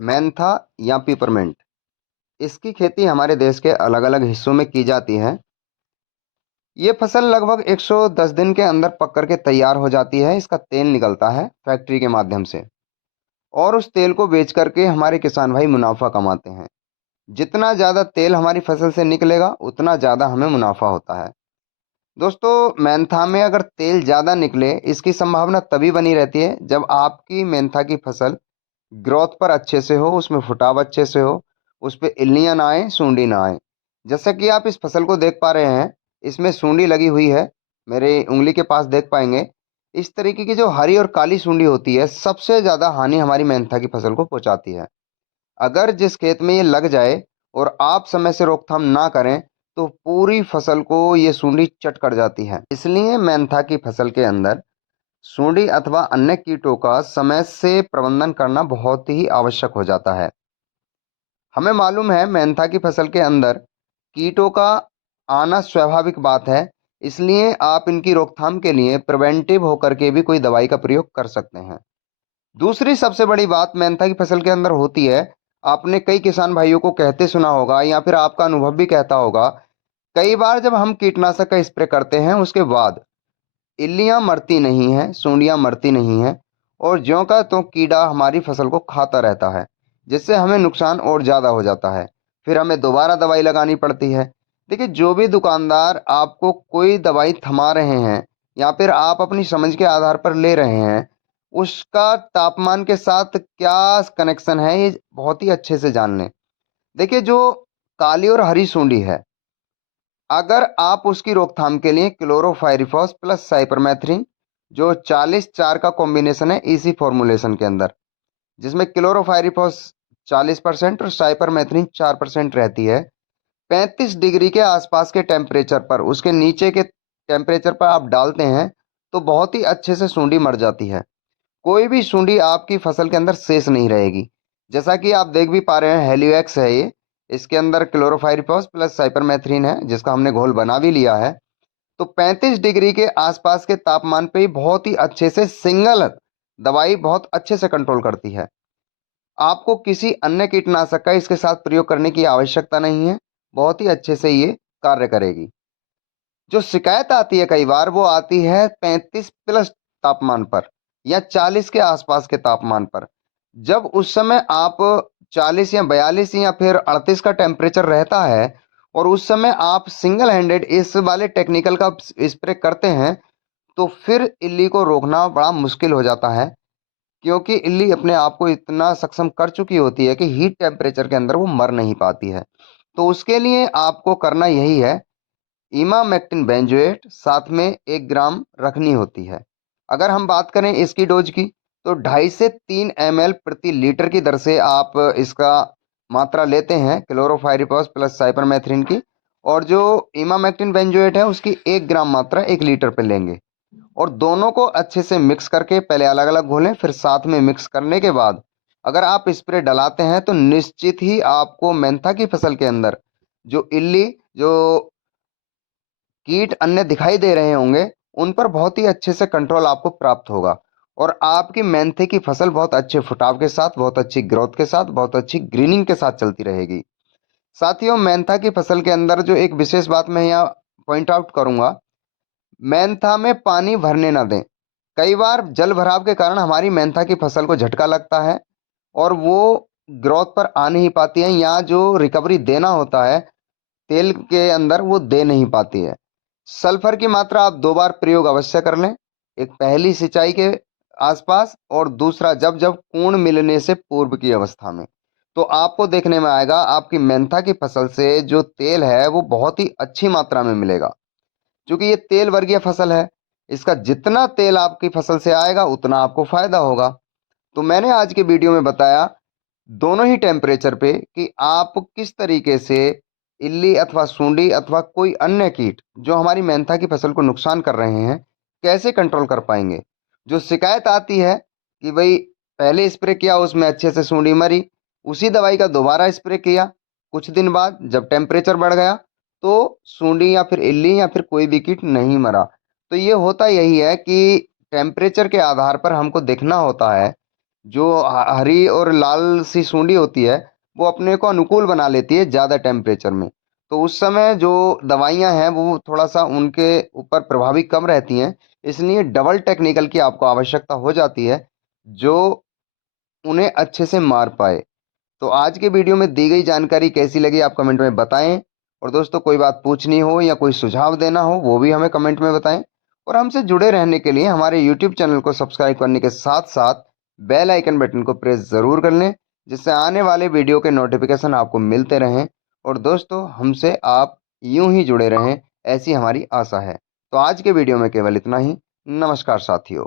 Mentha या peppermint, इसकी खेती हमारे देश के अलग-अलग हिस्सों में की जाती है। ये फसल लगभग 110 दिन के अंदर पक कर के तैयार हो जाती है। इसका तेल निकलता है फैक्ट्री के माध्यम से और उस तेल को बेच कर के हमारे किसान भाई मुनाफा कमाते हैं। जितना ज़्यादा तेल हमारी फसल से निकलेगा, उतना ज़्यादा हमें मुनाफा होता है। दोस्तों, मेंथा में अगर तेल ज़्यादा निकले, इसकी संभावना तभी बनी रहती है जब आपकी मेंथा की फसल ग्रोथ पर अच्छे से हो, उसमें फुटाव अच्छे से हो, उस पे इल्लियाँ ना आए, सूंडी ना आए। जैसा कि आप इस फसल को देख पा रहे हैं, इसमें सूंडी लगी हुई है, मेरे उँगली के पास देख पाएँगे। इस तरीके की जो हरी और काली सूंडी होती है, सबसे ज़्यादा हानि हमारी मेंथा की फसल को पहुँचाती है। अगर जिस खेत में ये लग जाए और आप समय से रोकथाम ना करें, तो पूरी फसल को ये सूंडी चट कर जाती है। इसलिए मेंथा की फसल के अंदर सूंडी अथवा अन्य कीटों का समय से प्रबंधन करना बहुत ही आवश्यक हो जाता है। हमें मालूम है मेंथा की फसल के अंदर कीटों का आना स्वाभाविक बात है, इसलिए आप इनकी रोकथाम के लिए प्रिवेंटिव होकर के भी कोई दवाई का प्रयोग कर सकते हैं। दूसरी सबसे बड़ी बात मेंथा की फसल के अंदर होती है, आपने कई किसान भाइयों को कहते सुना होगा या फिर आपका अनुभव भी कहता होगा, कई बार जब हम कीटनाशक का स्प्रे करते हैं उसके बाद इल्लियां मरती नहीं हैं, सूंडियां मरती नहीं हैं और ज्यों का त्यों कीड़ा हमारी फसल को खाता रहता है, जिससे हमें नुकसान और ज़्यादा हो जाता है। फिर हमें दोबारा दवाई लगानी पड़ती है। देखिए, जो भी दुकानदार आपको कोई दवाई थमा रहे हैं या फिर आप अपनी समझ के आधार पर ले रहे हैं, उसका तापमान के साथ क्या कनेक्शन है, ये बहुत ही अच्छे से जान लें। देखिए, जो काली और हरी सूंडी है, अगर आप उसकी रोकथाम के लिए क्लोरोफाइरिफॉस प्लस साइपरमेथ्रिन, जो 40-4 का कॉम्बिनेशन है इसी फॉर्मुलेशन के अंदर, जिसमें क्लोरोफाइरिफॉस 40% और साइपरमेथ्रिन 4% रहती है, 35 डिग्री के आसपास के टेम्परेचर पर, उसके नीचे के टेम्परेचर पर आप डालते हैं तो बहुत ही अच्छे से सूंडी मर जाती है। कोई भी सूंडी आपकी फसल के अंदर शेष नहीं रहेगी। जैसा कि आप देख भी पा रहे हैं, हेलियोएक्स है ये, इसके अंदर क्लोरोफाइरिफॉस प्लस साइपरमेथ्रिन है, जिसका हमने घोल बना भी लिया है। तो 35 डिग्री के आसपास के तापमान पे ही बहुत ही अच्छे से सिंगल दवाई बहुत अच्छे से कंट्रोल करती है। आपको किसी अन्य कीटनाशक का इसके साथ प्रयोग करने की आवश्यकता नहीं है, बहुत ही अच्छे से ये कार्य करेगी। जो शिकायत आती है कई बार, वो आती है 35 प्लस तापमान पर या 40 के आसपास के तापमान पर। जब उस समय आप 40 या 42 या फिर 38 का टेम्परेचर रहता है और उस समय आप सिंगल हैंडेड इस वाले टेक्निकल का स्प्रे करते हैं, तो फिर इल्ली को रोकना बड़ा मुश्किल हो जाता है, क्योंकि इल्ली अपने आप को इतना सक्षम कर चुकी होती है कि हीट टेम्परेचर के अंदर वो मर नहीं पाती है। तो उसके लिए आपको करना यही है, इमामेक्टिन बेंजोएट साथ में 1 ग्राम रखनी होती है। अगर हम बात करें इसकी डोज की, तो 2.5 से 3 ml प्रति लीटर की दर से आप इसका मात्रा लेते हैं क्लोरोफाइरिफॉस प्लस साइपरमेथ्रिन की, और जो इमामेक्टिन बेंजोएट है उसकी 1 ग्राम मात्रा 1 लीटर पे लेंगे और दोनों को अच्छे से मिक्स करके पहले अलग-अलग घोलें, फिर साथ में मिक्स करने के बाद अगर आप स्प्रे डलाते हैं तो निश्चित ही आपको मेंथा की फसल के अंदर जो इल्ली, जो कीट अन्य दिखाई दे रहे होंगे, उन पर बहुत ही अच्छे से कंट्रोल आपको प्राप्त होगा और आपकी मेंथे की फसल बहुत अच्छे फुटाव के साथ, बहुत अच्छी ग्रोथ के साथ, बहुत अच्छी ग्रीनिंग के साथ चलती रहेगी। साथियों, मेंथा की फसल के अंदर जो एक विशेष बात मैं यहाँ पॉइंट आउट करूँगा, मेंथा में पानी भरने ना दें। कई बार जल भराव के कारण हमारी मेंथा की फसल को झटका लगता है और वो ग्रोथ पर आ नहीं पाती है, या जो रिकवरी देना होता है तेल के अंदर, वो दे नहीं पाती है। सल्फर की मात्रा आप 2 बार प्रयोग अवश्य कर लें, एक पहली सिंचाई के आसपास और दूसरा जब-जब पूर्ण मिलने से पूर्व की अवस्था में। तो आपको देखने में आएगा आपकी मेंथा की फसल से जो तेल है वो बहुत ही अच्छी मात्रा में मिलेगा। चूँकि ये तेल वर्गीय फसल है, इसका जितना तेल आपकी फसल से आएगा उतना आपको फ़ायदा होगा। तो मैंने आज के वीडियो में बताया दोनों ही टेम्परेचर पे कि आप किस तरीके से इल्ली अथवा सूंडी अथवा कोई अन्य कीट जो हमारी मेंथा की फसल को नुकसान कर रहे हैं, कैसे कंट्रोल कर पाएंगे। जो शिकायत आती है कि भाई पहले स्प्रे किया उसमें अच्छे से सूंडी मरी, उसी दवाई का दोबारा स्प्रे किया, कुछ दिन बाद जब टेम्परेचर बढ़ गया तो सूंडी या फिर इल्ली या फिर कोई भी कीट नहीं मरा। तो ये होता यही है कि टेम्परेचर के आधार पर हमको देखना होता है। जो हरी और लाल सी सूंडी होती है वो अपने को अनुकूल बना लेती है ज़्यादा टेम्परेचर में। तो उस समय जो दवाइयाँ हैं वो थोड़ा सा उनके ऊपर प्रभावी कम रहती हैं, इसलिए डबल टेक्निकल की आपको आवश्यकता हो जाती है जो उन्हें अच्छे से मार पाए। तो आज के वीडियो में दी गई जानकारी कैसी लगी आप कमेंट में बताएं। और दोस्तों कोई बात पूछनी हो या कोई सुझाव देना हो वो भी हमें कमेंट में बताएं। और हमसे जुड़े रहने के लिए हमारे यूट्यूब चैनल को सब्सक्राइब करने के साथ साथ बेल आइकन बटन को प्रेस ज़रूर कर लें, जिससे आने वाले वीडियो के नोटिफिकेशन आपको मिलते रहें। और दोस्तों हमसे आप यूं ही जुड़े रहें, ऐसी हमारी आशा है। तो आज के वीडियो में केवल इतना ही। नमस्कार साथियों।